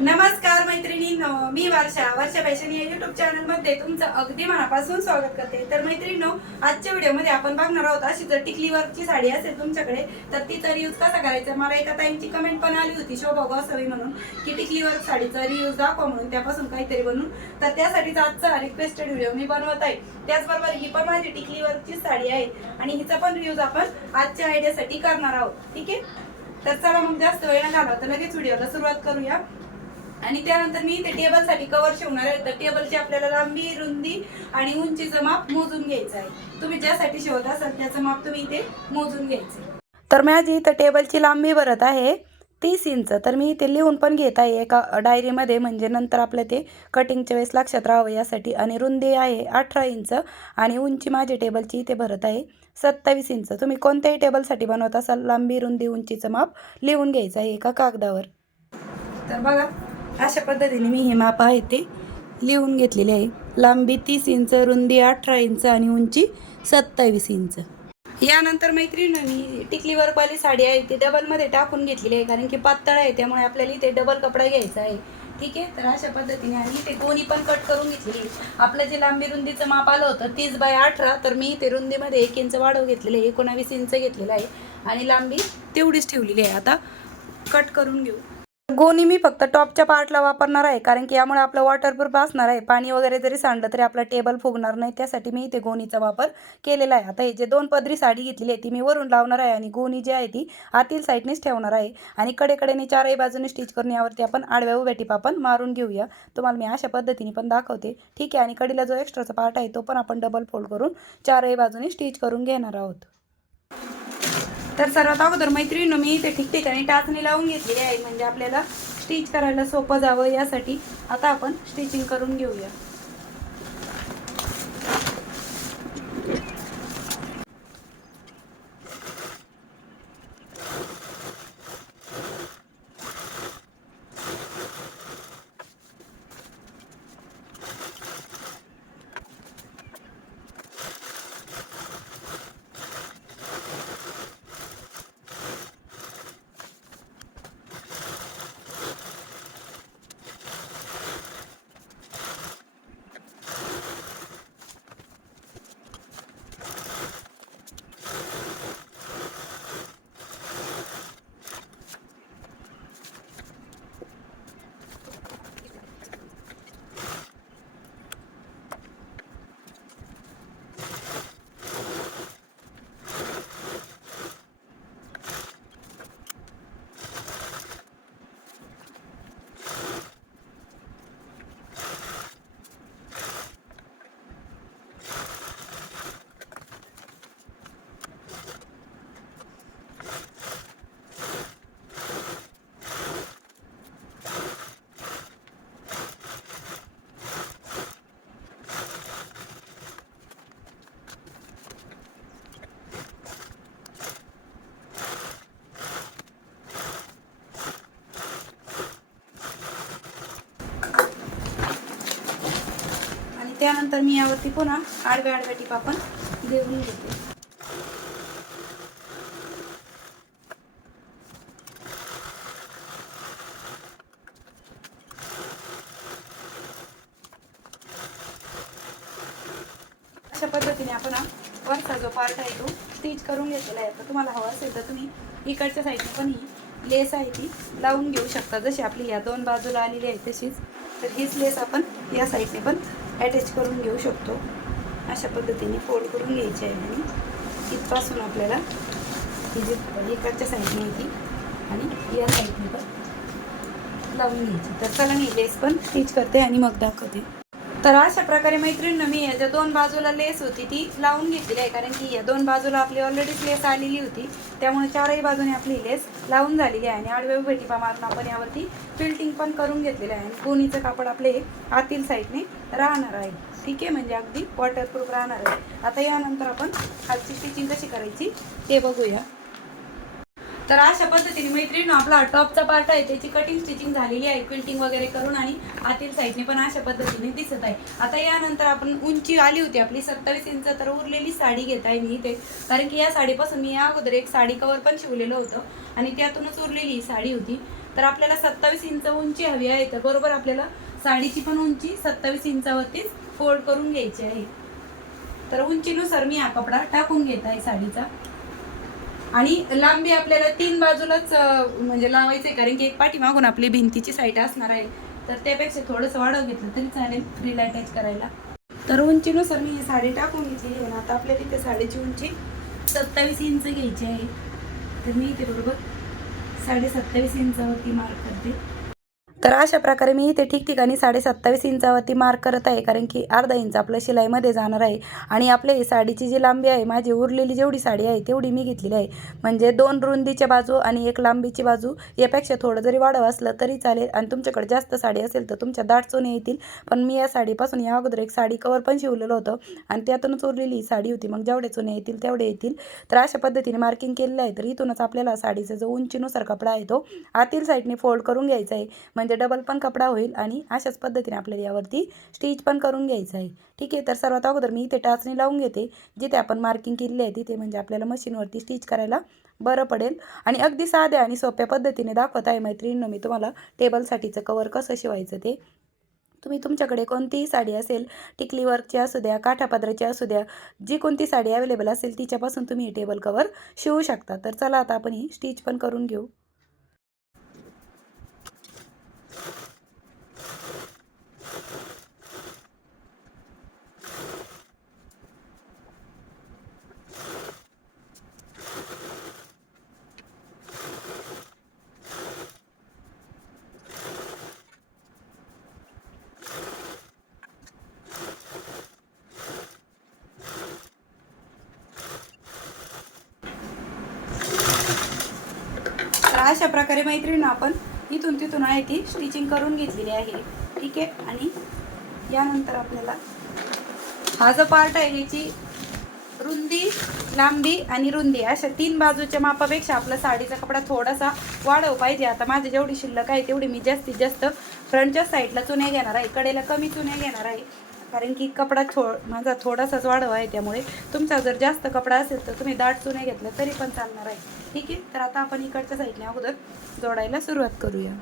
नमस्कार मैत्रिणींनो मी वर्षा. वर्षा फॅशन या युट्यूब चॅनलमध्ये तुमचं अगदी मनापासून स्वागत करते. तर मैत्रिणींनो आजच्या व्हिडिओमध्ये आपण बघणार आहोत अशी जर टिकली वर्कची साडी असेल तुमच्याकडे तर तिचा रियूज कसा करायचा? मला एका ताईंची कमेंट पण आली होती शोभा गोसावी म्हणून की टिकली वर्क साडीचा रियूज दाखवा म्हणून त्यापासून काहीतरी बनवून तर त्यासाठीचा आजचा रिक्वेस्टेड व्हिडिओ मी बनवत आहे. त्याचबरोबर ही पण माझी टिकली वर्कची साडी आहे आणि हिचा पण रियूज आपण आजच्या आयडियासाठी करणार आहोत. ठीक आहे? तर चला मग जास्त वेळ न तर लगेच व्हिडिओला सुरुवात करूया. आणि त्यानंतर मी इथे टेबलसाठी शिवणार आहे. तर टेबलची आपल्याला लांबी रुंदी आणि उंचीचं माप मोजून घ्यायचं आहे. तुम्ही ज्यासाठी शिवत असाल त्याचं माप तुम्ही इथे मोजून घ्यायचं तर माझी इथं टेबलची लांबी भरत आहे तीस इंच. तर मी इथे लिहून पण घेत आहे एका डायरीमध्ये म्हणजे नंतर आपलं ते कटिंगच्या वेळेस लक्षात राहावं यासाठी. आणि रुंदी आहे अठरा इंच आणि उंची माझी टेबलची इथे भरत आहे सत्तावीस इंच. तुम्ही कोणत्याही टेबलसाठी बनवत असाल लांबी रुंदी उंचीचं माप लिहून घ्यायचं आहे एका कागदावर. तर बघा अशा पद्धतीने मी हे माप आहे ते लिहून घेतलेले आहे. लांबी तीस इंच रुंदी अठरा इंच आणि उंची सत्तावीस इंच. यानंतर मैत्रिणी मी टिकली वर्कवाली साडी आहे ती डबलमध्ये टाकून घेतलेली आहे कारण की पातळ आहे त्यामुळे आपल्याला इथे डबल कपडा घ्यायचा आहे. ठीक आहे? तर अशा पद्धतीने आणि ते दोन्ही पण कट करून घेतलेली आपलं जे लांबी रुंदीचं माप आलं होतं तीस बाय अठरा तर मी ते रुंदीमध्ये एक इंच वाढव घेतलेले आहे एकोणावीस इंच घेतलेलं आहे. आणि लांबी तेवढीच ठेवलेली आहे. आता कट करून घेऊ. गोणी मी फक्त टॉपच्या पार्टला वापरणार आहे कारण की यामुळे आपलं वॉटरप्रूफ असणार आहे. पाणी वगैरे जरी सांडलं तरी आपलं टेबल फुगणार नाही त्यासाठी मी इथे गोणीचा वापर केलेला आहे. आता हे जे दोन पदरी साडी घेतलेली आहे ती मी वरून लावणार आहे आणि गोणी जी आहे ती आतील साईडनेच ठेवणार आहे. आणि कडेकडेने चारही बाजूने स्टिच करून यावरती आपण आडव्या उभ्या आपण मारून घेऊया. तुम्हाला मी अशा पद्धतीने पण दाखवते. ठीक आहे आणि कडीला जो एक्स्ट्राचा पार्ट आहे तो पण आपण डबल फोल्ड करून चारही बाजूने स्टिच करून घेणार आहोत. तर सर्वात अगोदर मैत्रिणी मी इथे ठिकठिकाणी टाचणी लावून घेतलेली आहे. म्हणजे आपल्याला स्टिच करायला सोपं जावं यासाठी आता आपण स्टिचिंग करून घेऊया. त्यानंतर मी यावरती पुन्हा आडव्या आडव्या टीप आपण देऊन घेते अशा पद्धतीने आपण वरचा जो पार्ट आहे तो स्टिच करून घेतलेला आहे. तर तुम्हाला हवा असेल तर तुम्ही इकडच्या साईडने पण ही लेस आहे ती लावून घेऊ शकता. जशी आपली या दोन बाजूला आलेली आहे तशीच. तर हीच लेस आपण या साईडने पण ॲटॅच करून घेऊ शकतो. अशा पद्धतीने फोल्ड करून घ्यायची आहे आणि इथपासून आपल्याला ही जी इकडच्या साईडने येते आणि या साईडने पण लावून घ्यायची. तर चला मी लेस पण स्टिच करते आणि मग दाखवते. तर अशा प्रकारे मैत्रिणींना मी याच्या दोन बाजूला लेस होती ती लावून घेतलेली आहे. कारण की या दोन बाजूला आपली ऑलरेडीच लेस आलेली होती. त्यामुळे चारही बाजूने आपली लेस लावून झालेली आहे. आणि आडवे भेटीपा मारून आपण यावरती फिल्टिंग पण करून घेतलेलं आहे. आणि गोणीचं कापड आपले आतील साईडने राहणार आहे. ठीक आहे? म्हणजे अगदी वॉटरप्रूफ राहणार आहे. आता यानंतर आपण खालची स्टिचिंग कशी करायची ते बघूया. तर अशा पद्धतीने मैत्रिणी आपला टॉपचा पार्ट आहे त्याची कटिंग स्टिचिंग झालेली आहे क्विल्टिंग वगैरे करून आणि आतील साईडने पण अशा पद्धतीने दिसत आहे. आता यानंतर आपण उंची आली होती आपली सत्तावीस इंच तर उरलेली साडी घेत आहे मी इथे. कारण की या साडीपासून मी या अगोदर एक साडी कवर पण शिवलेलं होतं आणि त्यातूनच उरलेली ही साडी होती. तर आपल्याला सत्तावीस इंच उंची हवी आहे तर बरोबर आपल्याला साडीची पण उंची सत्तावीस इंचावरतीच फोल्ड करून घ्यायची आहे. तर उंचीनुसार मी हा कपडा टाकून घेत आहे साडीचा. आणि लांबी आपल्याला तीन बाजूलाच म्हणजे लावायचं आहे कारण की एक पाठीमागून आपली भिंतीची साईट असणार आहे. तर त्यापेक्षा थोडंसं वाढव घेतलं तरी चालेल फ्रीला अटॅच करायला. तर उंचीनुसार मी ही साडी टाकून घेतली आहे. आणि आता आपल्याला इथे साडीची उंची सत्तावीस इंच घ्यायची आहे. तर मी इथे बरोबर साडे सत्तावीस इंचावरती मार्क करते. तर अशा प्रकारे मी इथे ठिकठिकाणी साडे सत्तावीस इंचावरती मार्क करत आहे कारण की अर्धा इंच आपलं शिलाईमध्ये जाणार आहे. आणि आपल्या ही साडीची जी लांबी आहे माझी उरलेली जेवढी साडी आहे तेवढी मी घेतलेली आहे. म्हणजे दोन रुंदीच्या बाजू आणि एक लांबीची बाजू यापेक्षा थोडं जरी वाढव असलं तरी चालेल. आणि तुमच्याकडे जास्त साडी असेल तर तुमच्या दाट चोने येतील. पण मी या साडीपासून या अगोदर एक साडी कवर पण शिवलेलं होतं. आणि त्यातूनच उरलेली साडी होती. मग जेवढे चुने येतील तेवढे येतील. तर अशा पद्धतीने मार्किंग केलेलं आहे. तर इथूनच आपल्याला साडीचा जो उंचीनुसार कपडा आहे तो आतील साईडने फोल्ड करून घ्यायचा आहे. म्हणजे म्हणजे डबल पण कपडा होईल आणि अशाच पद्धतीने आपल्याला यावरती स्टिच पण करून घ्यायचं आहे. ठीक आहे तर सर्वात अगोदर मी इथे टाचणी लावून घेते जिथे आपण मार्किंग केलेली आहे तिथे म्हणजे आपल्याला मशीनवरती स्टिच करायला बरं पडेल. आणि अगदी साध्या आणि सोप्या पद्धतीने दाखवत आहे मैत्रिणींनो मी तुम्हाला टेबलसाठीचं कवर कसं शिवायचं ते. तुम्ही तुमच्याकडे कोणतीही साडी असेल टिकली वर्कची असू द्या काठापदराची असू द्या जी कोणती साडी अवेलेबल असेल तिच्यापासून तुम्ही हे टेबल कवर शिवू शकता. तर चला आता आपण ही स्टिच पण करून घेऊ. अशा प्रकारे मैत्रिणी आपण इथून तिथून आहे ती स्टिचिंग करून घेतलेली आहे. ठीक आहे? आणि यानंतर आपल्याला हा जो पार्ट आहे याची रुंदी लांबी आणि रुंदी अशा तीन बाजूच्या मापापेक्षा आपला साडीचा कपडा थोडासा वाढव पाहिजे. आता माझी जेवढी शिल्लक आहे तेवढी मी जास्तीत जास्त फ्रंटच्या साईडला चुन्या घेणार आहे. कडेला कमी चुन्या घेणार आहे. कारण की कपडा थो माझा थोडासाच वाढव आहे त्यामुळे तुमचा जर जास्त कपडा असेल तर तुम्ही दाट चुन्या घेतल्या तरी पण चालणार आहे. ठीक आहे? तर आता आपण इकडच्या साईडने अगोदर जोडायला सुरुवात करूया.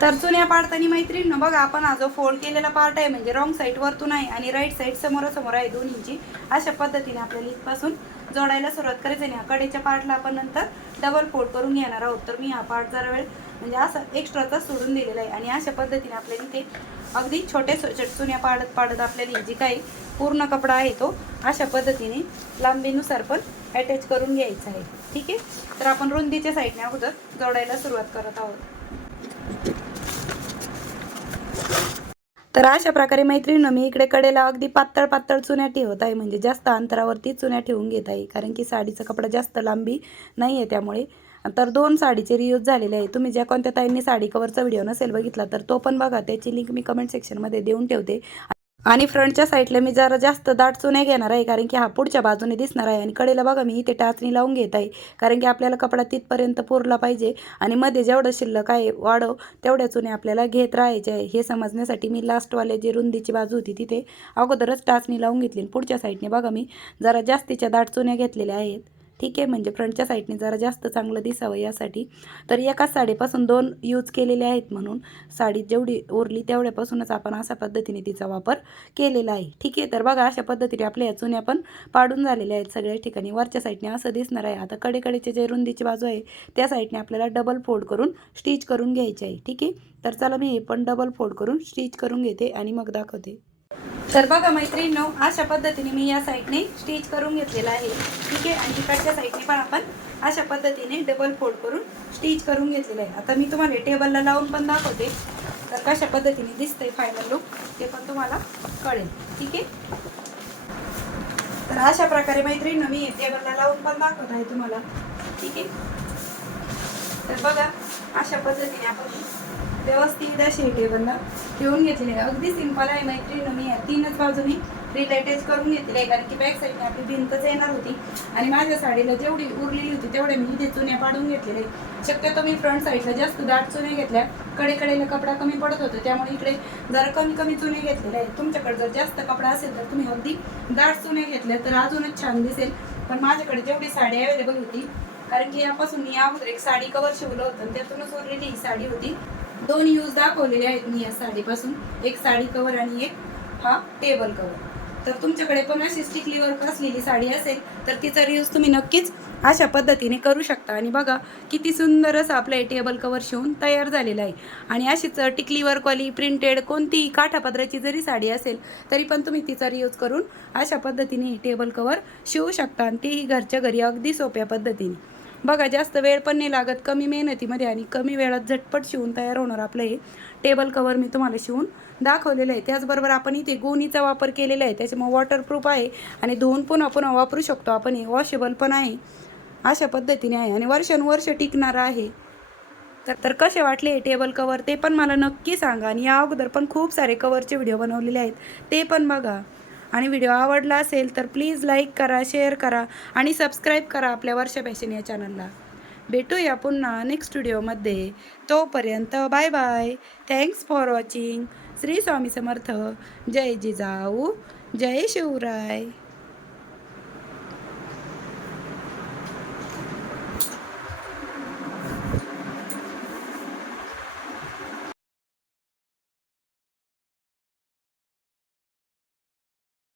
तर चुन्या पाडताना मैत्रीण बघा आपण हा जो फोल्ड केलेला पार्ट आहे म्हणजे रॉंग साईड वरतून आहे आणि राईट साईड समोरासमोर आहे दोन इंची अशा पद्धतीने आपल्याला इथपासून जोडायला सुरुवात करायची आणि हा कडेच्या पार्टला आपण नंतर डबल फोल्ड करून घेणार आहोत. तर मी हा पार्ट जरा वेळ म्हणजे असं एक्स्ट्राचा सोडून दिलेला आहे आणि अशा पद्धतीने आपल्याला इथे अगदी छोटे छोटे चुन्या पाडत पाडत आपल्याला जी काही पूर्ण कपडा आहे तो. अशा पद्धतीने लांबीनुसार पण अटॅच करून घ्यायचा आहे. ठीक आहे? तर आपण रुंदीच्या साईडने अगोदर जोडायला सुरुवात करत आहोत. तर अशा प्रकारे मैत्रिणीनं मी इकडे कडेला अगदी पातळ पातळ चुन्या ठेवत आहे. म्हणजे जास्त अंतरावरती चुन्या ठेवून घेत आहे. कारण की साडीचा कपडा जास्त लांबी नाही आहे त्यामुळे. तर दोन साडीचे रियूज झालेले आहे. तुम्ही ज्या कोणत्या ताईंनी साडी कवरचा व्हिडिओ नसेल बघितला तर तो पण बघा. त्याची लिंक मी कमेंट सेक्शनमध्ये देऊन ठेवते. आणि फ्रंटच्या साईडला मी जरा जास्त दाट चुन्या घेणार आहे कारण की हा पुढच्या बाजूने दिसणार आहे. आणि कडेला बघा मी इथे टाचणी लावून घेत आहे कारण की आपल्याला कपडा तिथपर्यंत पुरला पाहिजे. आणि मध्ये जेवढं शिल्लक आहे वाढव तेवढ्या चुन्या आपल्याला घेत राहायचे आहे. हे समजण्यासाठी मी लास्टवाले जी रुंदीची बाजू होती तिथे अगोदरच टाचणी लावून घेतली. पुढच्या साईडने बघा मी जरा जास्तीच्या दाट चुन्या घेतलेल्या आहेत. ठीक आहे. म्हणजे फ्रंटच्या साईडने जरा जास्त चांगलं दिसावं यासाठी. तर एकाच साडीपासून दोन यूज केलेले आहेत म्हणून साडी जेवढी उरली तेवढ्यापासूनच आपण अशा पद्धतीने तिचा वापर केलेला आहे. ठीक आहे. तर बघा अशा पद्धतीने आपल्या या चुन्या पण पाडून झालेल्या आहेत सगळ्या ठिकाणी. वरच्या साईडने असं दिसणार आहे. आता कडेकडेचे जे रुंदीची बाजू आहे त्या साईडने आपल्याला डबल फोल्ड करून स्टिच करून घ्यायची आहे. ठीक आहे. तर चला मी हे पण डबल फोल्ड करून स्टिच करून घेते आणि मग दाखवते. तर बघा मैत्रिणींनो अशा पद्धतीने मी या साईडने स्टिच करून घेतलेला आहे. ठीक आहे? आणि इकडच्या साईडने पण आपण अशा पद्धतीने डबल फोल्ड करून स्टिच करून घेतलेलं आहे. आता मी तुम्हाला टेबलला लावून पण दाखवते. तर कशा पद्धतीने दिसतंय फायनल लुक ते पण तुम्हाला कळेल. ठीक आहे? तर अशा प्रकारे मैत्रिणींनो मी टेबलला लावून पण दाखवत आहे तुम्हाला. ठीक आहे? तर बघा अशा पद्धतीने आपण व्यवस्थित अशी टेबलला ठेवून घेतलेली आहे. अगदी सिंपल आहे मैत्रीण मी या तीनच बाजूनी रिलेटेज करून घेतलेली आहे कारण की बॅक साईडने आपली भिंतच येणार होती. आणि माझ्या साडीला जेवढी उरलेली होती तेवढ्या मी इथे चुन्या पाडून घेतलेले आहे शक्यतो मी फ्रंट साईडला जास्त दाट चुन्या घेतल्या. कडे कडेला कपडा कमी पडत होतो त्यामुळे इकडे जरा कमी कमी चुने घेतलेले आहेत. तुमच्याकडे जर जास्त कपडा असेल तर तुम्ही अगदी दाट चुने घेतल्या तर अजूनच छान दिसेल. पण माझ्याकडे जेवढी साडी अवेलेबल होती कारण की यापासून मी अगोदर एक साडी कवर शिवलं होतं त्यातूनच उरलेली ही साडी होती. दोन यूज दाखवलेले आहेत मी या साडीपासून. एक साडी कवर आणि एक हा टेबल कवर तर तुमच्याकडे पण अशी स्टिकली वर्क असलेली साडी असेल तर तिचा रियूज तुम्ही नक्कीच अशा पद्धतीने करू शकता. आणि बघा किती सुंदर असं आपलं हे टेबल कवर शिवून तयार झालेलं आहे. आणि अशीच टिकली वर्कवाली प्रिंटेड कोणतीही काठापदराची जरी साडी असेल तरी पण तुम्ही तिचा रियूज करून अशा पद्धतीने हे टेबल कवर शिवू शकता. आणि तेही घरच्या घरी अगदी सोप्या पद्धतीने. बघा जास्त वेळ पण नाही लागत कमी मेहनतीमध्ये आणि कमी वेळात झटपट शिवून तयार होणार आपलं हे टेबल कवर मी तुम्हाला शिवून दाखवलेलं आहे. त्याचबरोबर आपण इथे गोणीचा वापर केलेला आहे त्याच्यामुळे वॉटरप्रूफ आहे आणि धुवून पुन्हा पुन्हा वापरू शकतो. आपण हे वॉशेबल पण आहे अशा पद्धतीने आहे आणि वर्षानुवर्ष टिकणारं आहे. तर तर कसे वाटले हे टेबल कवर ते पण मला नक्की सांगा आणि या अगोदर पण खूप सारे कवरचे व्हिडिओ बनवलेले आहेत. ते पण बघा. आणि व्हिडिओ आवडला असेल तर प्लीज लाईक करा शेअर करा आणि सबस्क्राईब करा आपल्या वर्षा पॅशन या चॅनलला भेटूया पुन्हा नेक्स्ट व्हिडिओमध्ये तोपर्यंत bye bye thanks for watching Shri Swami Samarth. जय जिजाऊ. जय शिवराय.